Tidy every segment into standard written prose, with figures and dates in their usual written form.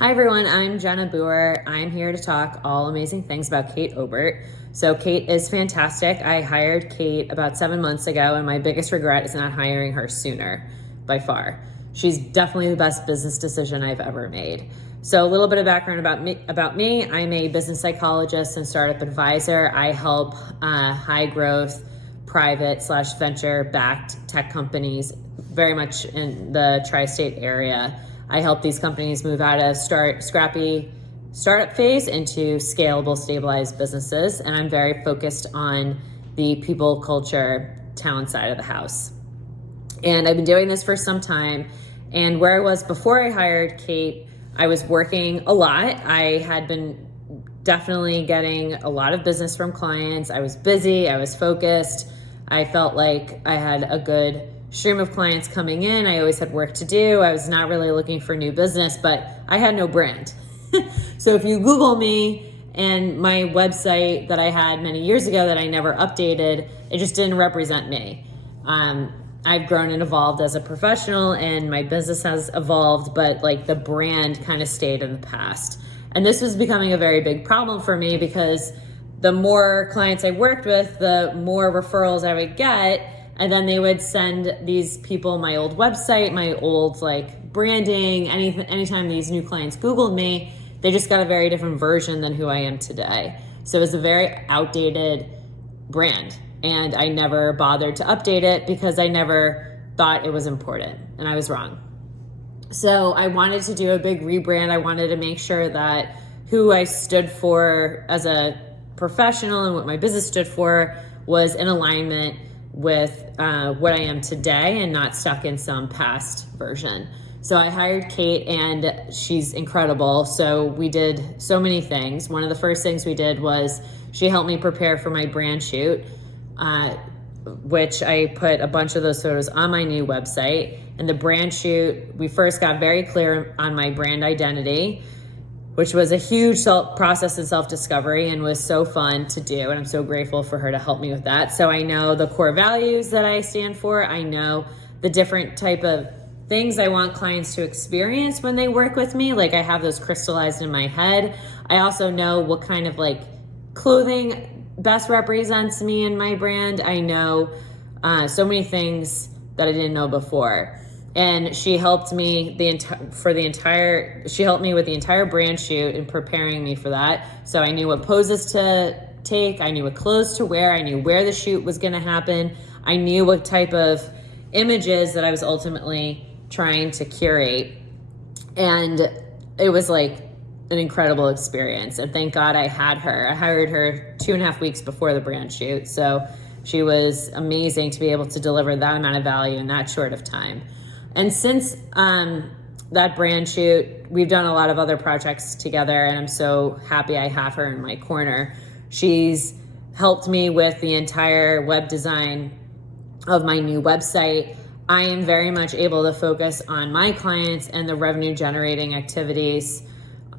Hi everyone, I'm Jena Boer. I'm here to talk all amazing things about Kate Obert. So Kate is fantastic. I hired Kate about 7 months ago, and my biggest regret is not hiring her sooner, by far. She's definitely the best business decision I've ever made. So a little bit of background about me. I'm a business psychologist and startup advisor. I help high growth, private/venture backed tech companies very much in the tri-state area. I help these companies move out of scrappy startup phase into scalable, stabilized businesses. And I'm very focused on the people, culture, talent side of the house. And I've been doing this for some time. And where I was before I hired Kate, I was working a lot. I had been definitely getting a lot of business from clients. I was busy, I was focused. I felt like I had a good stream of clients coming in. I always had work to do. I was not really looking for new business, but I had no brand. So if you Google me and my website that I had many years ago that I never updated, it just didn't represent me. I've grown and evolved as a professional, and my business has evolved, but like the brand kind of stayed in the past. And this was becoming a very big problem for me because the more clients I worked with, the more referrals I would get. And then they would send these people my old website, my old like branding. Anytime these new clients Googled me, they just got a very different version than who I am today. So it was a very outdated brand. And I never bothered to update it because I never thought it was important. And I was wrong. So I wanted to do a big rebrand. I wanted to make sure that who I stood for as a professional and what my business stood for was in alignment with what I am today and not stuck in some past version. So I hired Kate, and she's incredible. So we did so many things. One of the first things we did was she helped me prepare for my brand shoot, which I put a bunch of those photos on my new website. And the brand shoot, we first got very clear on my brand identity, which was a huge process and self-discovery and was so fun to do. And I'm so grateful for her to help me with that. So I know the core values that I stand for. I know the different type of things I want clients to experience when they work with me. Like I have those crystallized in my head. I also know what kind of like clothing best represents me and my brand. I know so many things that I didn't know before. And she helped me she helped me with the entire brand shoot and preparing me for that. So I knew what poses to take, I knew what clothes to wear, I knew where the shoot was going to happen. I knew what type of images that I was ultimately trying to curate. And it was like an incredible experience. And thank God I had her. I hired her 2.5 weeks before the brand shoot. So she was amazing to be able to deliver that amount of value in that short of time. And since that brand shoot, we've done a lot of other projects together, and I'm so happy I have her in my corner. She's helped me with the entire web design of my new website. I am very much able to focus on my clients and the revenue generating activities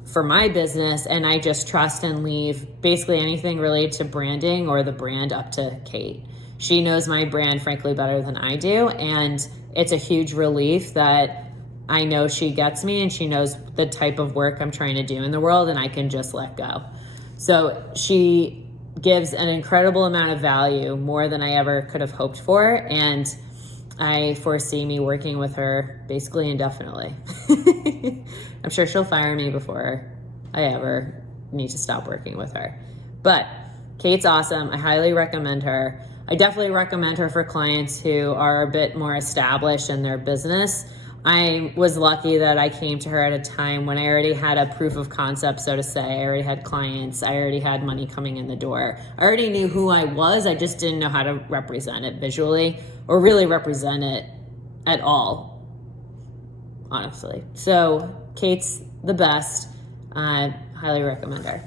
for my business, and I just trust and leave basically anything related to branding or the brand up to Kate. She knows my brand, frankly, better than I do, and it's a huge relief that I know she gets me and she knows the type of work I'm trying to do in the world, and I can just let go. So she gives an incredible amount of value, more than I ever could have hoped for, and I foresee me working with her basically indefinitely. I'm sure she'll fire me before I ever need to stop working with her. But Kate's awesome. I highly recommend her. I definitely recommend her for clients who are a bit more established in their business. I was lucky that I came to her at a time when I already had a proof of concept, so to say. I already had clients. I already had money coming in the door. I already knew who I was. I just didn't know how to represent it visually or really represent it at all, honestly. So Kate's the best. I highly recommend her.